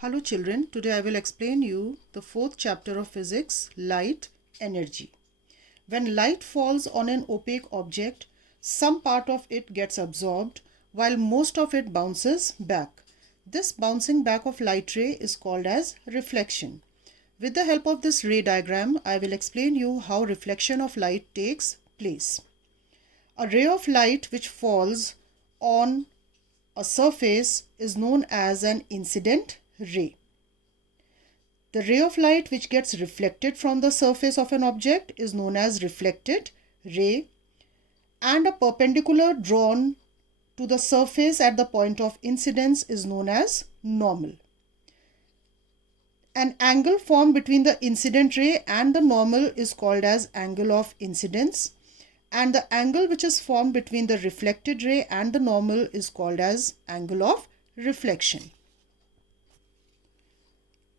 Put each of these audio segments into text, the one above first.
Hello children, today I will explain you the fourth chapter of physics, light, energy. When light falls on an opaque object, some part of it gets absorbed while most of it bounces back. This bouncing back of light ray is called as reflection. With the help of this ray diagram, I will explain you how reflection of light takes place. A ray of light which falls on a surface is known as an incident ray. The ray of light which gets reflected from the surface of an object is known as reflected ray, and a perpendicular drawn to the surface at the point of incidence is known as normal. An angle formed between the incident ray and the normal is called as angle of incidence, and the angle which is formed between the reflected ray and the normal is called as angle of reflection.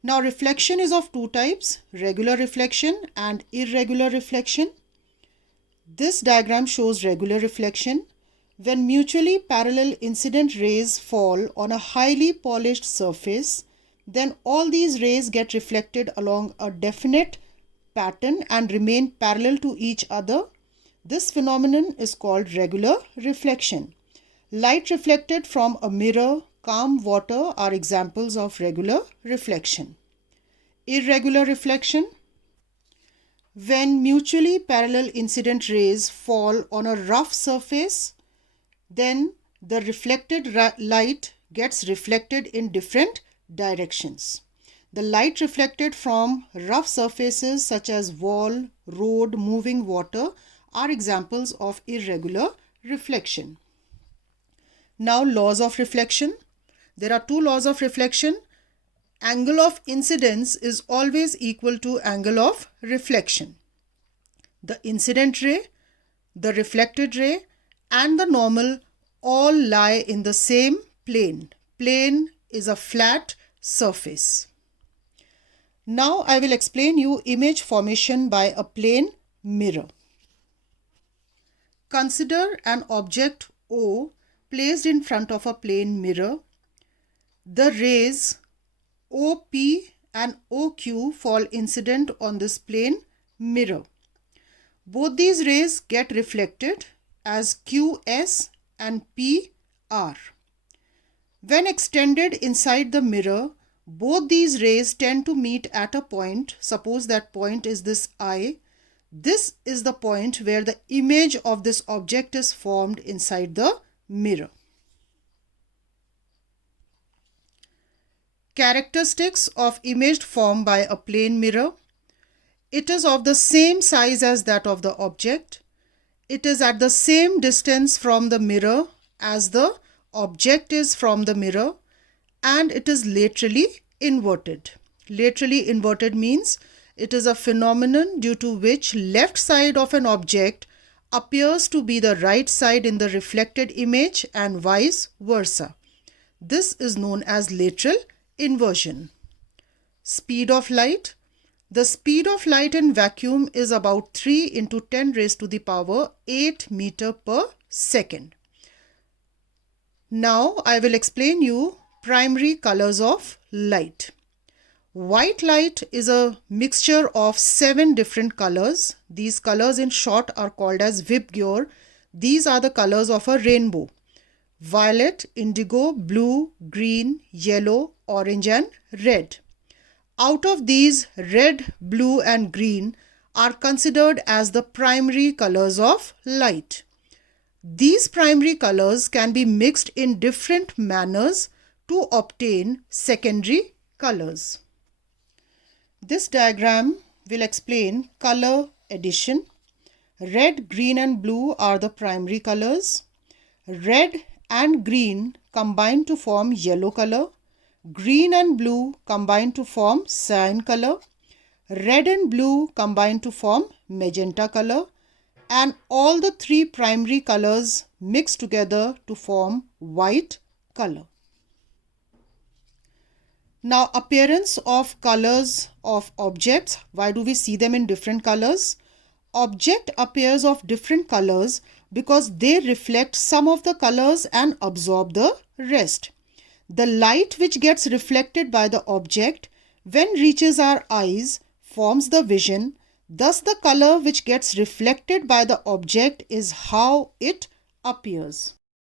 Now reflection is of two types, regular reflection and irregular reflection. This diagram shows regular reflection. When mutually parallel incident rays fall on a highly polished surface, then all these rays get reflected along a definite pattern and remain parallel to each other. This phenomenon is called regular reflection. Light reflected from a mirror, calm water are examples of regular reflection. Irregular reflection. When mutually parallel incident rays fall on a rough surface, then the reflected light gets reflected in different directions. The light reflected from rough surfaces such as wall, road, moving water are examples of irregular reflection. Now, laws of reflection. There are two laws of reflection. Angle of incidence is always equal to angle of reflection. The incident ray, the reflected ray, and the normal all lie in the same plane. Plane is a flat surface. Now I will explain you image formation by a plane mirror. Consider an object O placed in front of a plane mirror. The rays OP and OQ fall incident on this plane mirror. Both these rays get reflected as QS and PR. When extended inside the mirror, both these rays tend to meet at a point. Suppose that point is this I. This is the point where the image of this object is formed inside the mirror. Characteristics of image formed by a plane mirror. It is of the same size as that of the object. It is at the same distance from the mirror as the object is from the mirror, and it is laterally inverted. Laterally inverted means it is a phenomenon due to which left side of an object appears to be the right side in the reflected image and vice versa. This is known as lateral inversion. Speed of light. The speed of light in vacuum is about 3 into 10 raised to the power 8 meter per second. Now I will explain you primary colors of light. White light is a mixture of 7 different colors. These colors in short are called as Vibgyor. These are the colors of a rainbow: violet, indigo, blue, green, yellow, orange and red. Out of these, red, blue and green are considered as the primary colors of light. These primary colors can be mixed in different manners to obtain secondary colors. This diagram will explain color addition. Red, green and blue are the primary colors. Red and green combine to form yellow color. Green and blue combine to form cyan color. Red and blue combine to form magenta color. And all the three primary colors mix together to form white color. Now, appearance of colors of objects. Why do we see them in different colors? Object appears of different colors because they reflect some of the colors and absorb the rest. The light which gets reflected by the object when reaches our eyes forms the vision. Thus, the color which gets reflected by the object is how it appears.